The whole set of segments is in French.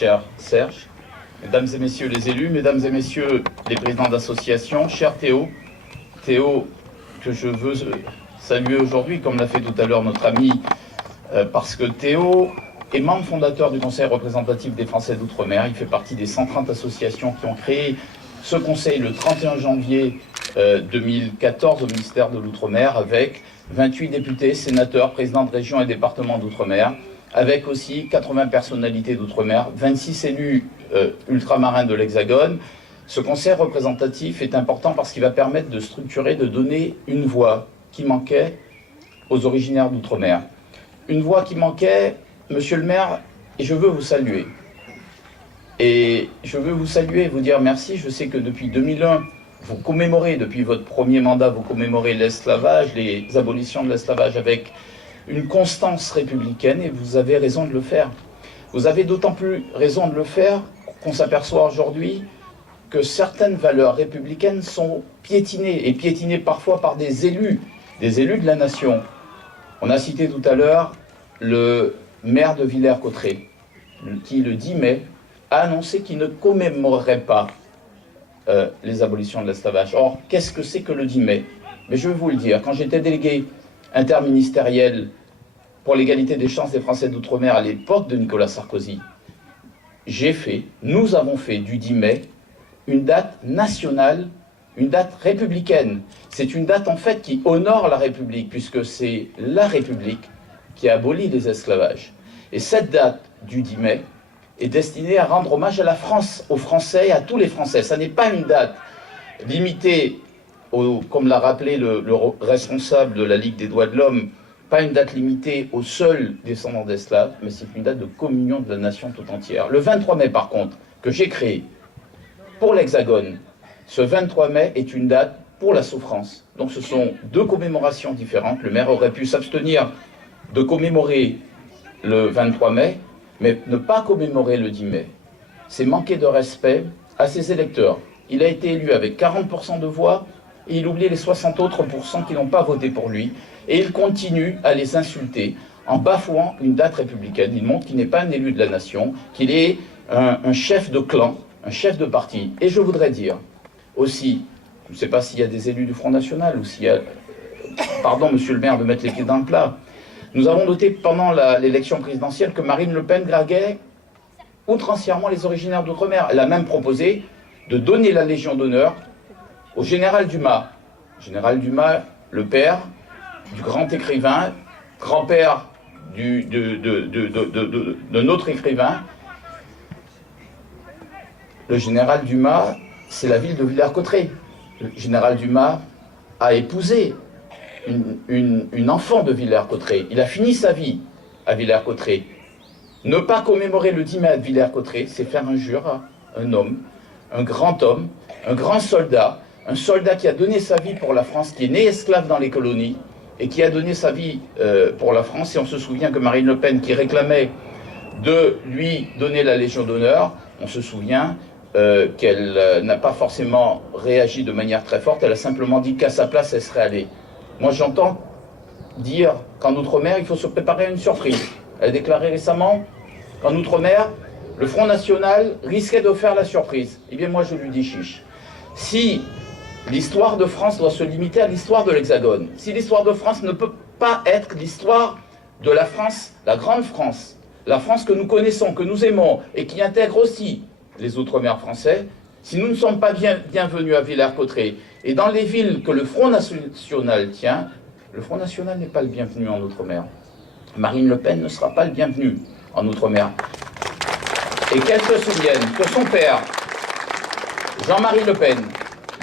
cher Serge, mesdames et messieurs les élus, mesdames et messieurs les présidents d'associations, cher Théo, que je veux saluer aujourd'hui, comme l'a fait tout à l'heure notre ami, parce que Théo est membre fondateur du Conseil représentatif des Français d'Outre-mer. Il fait partie des 130 associations qui ont créé ce conseil le 31 janvier 2014 au ministère de l'Outre-mer, avec 28 députés, sénateurs, présidents de régions et départements d'Outre-mer, avec aussi 80 personnalités d'Outre-mer, 26 élus ultramarins de l'Hexagone. Ce conseil représentatif est important parce qu'il va permettre de structurer, de donner une voix qui manquait aux originaires d'Outre-mer. Une voix qui manquait, monsieur le maire, et je veux vous saluer. Et je veux vous saluer et vous dire merci. Je sais que depuis 2001, vous commémorez, depuis votre premier mandat, vous commémorez l'esclavage, les abolitions de l'esclavage avec une constance républicaine, et vous avez raison de le faire. Vous avez d'autant plus raison de le faire qu'on s'aperçoit aujourd'hui que certaines valeurs républicaines sont piétinées, et piétinées parfois par des élus de la nation. On a cité tout à l'heure le maire de Villers-Cotterêts, qui le 10 mai a annoncé qu'il ne commémorerait pas les abolitions de l'esclavage. Or, qu'est-ce que c'est que le 10 mai? Mais je vais vous le dire, quand j'étais délégué interministériel pour l'égalité des chances des Français d'Outre-mer à l'époque de Nicolas Sarkozy, nous avons fait du 10 mai une date nationale, une date républicaine. C'est une date en fait qui honore la République, puisque c'est la République qui a aboli les esclavages. Et cette date du 10 mai est destinée à rendre hommage à la France, aux Français et à tous les Français. Ça n'est pas une date limitée, comme l'a rappelé le responsable de la Ligue des droits de l'homme, pas une date limitée aux seuls descendants d'esclaves, mais c'est une date de communion de la nation tout entière. Le 23 mai, par contre, que j'ai créé pour l'Hexagone, ce 23 mai est une date pour la souffrance. Donc ce sont deux commémorations différentes. Le maire aurait pu s'abstenir de commémorer le 23 mai, mais ne pas commémorer le 10 mai, c'est manquer de respect à ses électeurs. Il a été élu avec 40% de voix, et il oublie les 60 autres % qui n'ont pas voté pour lui, et il continue à les insulter en bafouant une date républicaine. Il montre qu'il n'est pas un élu de la nation, qu'il est un chef de clan, un chef de parti. Et je voudrais dire aussi, je ne sais pas s'il y a des élus du Front National, ou s'il y a... Pardon, monsieur le maire, de mettre les pieds dans le plat. Nous avons noté pendant l'élection présidentielle que Marine Le Pen draguait outrancièrement les originaires d'Outre-mer. Elle a même proposé de donner la Légion d'honneur au général Dumas. Général Dumas, le père du grand écrivain, grand-père de notre écrivain. Le général Dumas, c'est la ville de Villers-Cotterêts. Le général Dumas a épousé une enfant de Villers-Cotterêts. Il a fini sa vie à Villers-Cotterêts. Ne pas commémorer le 10 mai à Villers-Cotterêts, c'est faire injure à un homme, un grand soldat, un soldat qui a donné sa vie pour la France, qui est né esclave dans les colonies, et qui a donné sa vie pour la France. Et on se souvient que Marine Le Pen, qui réclamait de lui donner la Légion d'honneur, on se souvient qu'elle n'a pas forcément réagi de manière très forte, elle a simplement dit qu'à sa place, elle serait allée. Moi, j'entends dire qu'en Outre-mer, il faut se préparer à une surprise. Elle a déclaré récemment qu'en Outre-mer, le Front National risquait de faire la surprise. Eh bien, moi, je lui dis chiche. Si l'histoire de France doit se limiter à l'histoire de l'Hexagone, si l'histoire de France ne peut pas être l'histoire de la France, la grande France, la France que nous connaissons, que nous aimons, et qui intègre aussi les Outre-mer français, si nous ne sommes pas bienvenus à Villers-Cotterêts, et dans les villes que le Front National tient, le Front National n'est pas le bienvenu en Outre-mer. Marine Le Pen ne sera pas le bienvenu en Outre-mer. Et qu'elle se souvienne que son père, Jean-Marie Le Pen,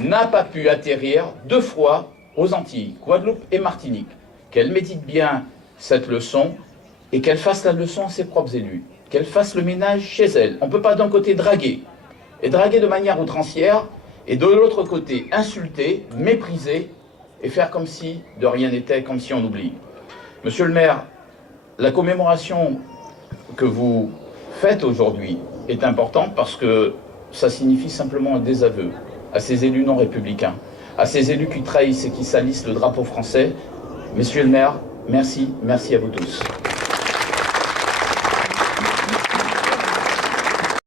n'a pas pu atterrir 2 fois aux Antilles, Guadeloupe et Martinique. Qu'elle médite bien cette leçon et qu'elle fasse la leçon à ses propres élus. Qu'elle fasse le ménage chez elle. On ne peut pas d'un côté draguer, et draguer de manière outrancière, et de l'autre côté insulter, mépriser, et faire comme si de rien n'était, comme si on oublie. Monsieur le maire, la commémoration que vous faites aujourd'hui est importante parce que ça signifie simplement un désaveu à ces élus non républicains, à ces élus qui trahissent et qui salissent le drapeau français. Monsieur le maire, merci à vous tous.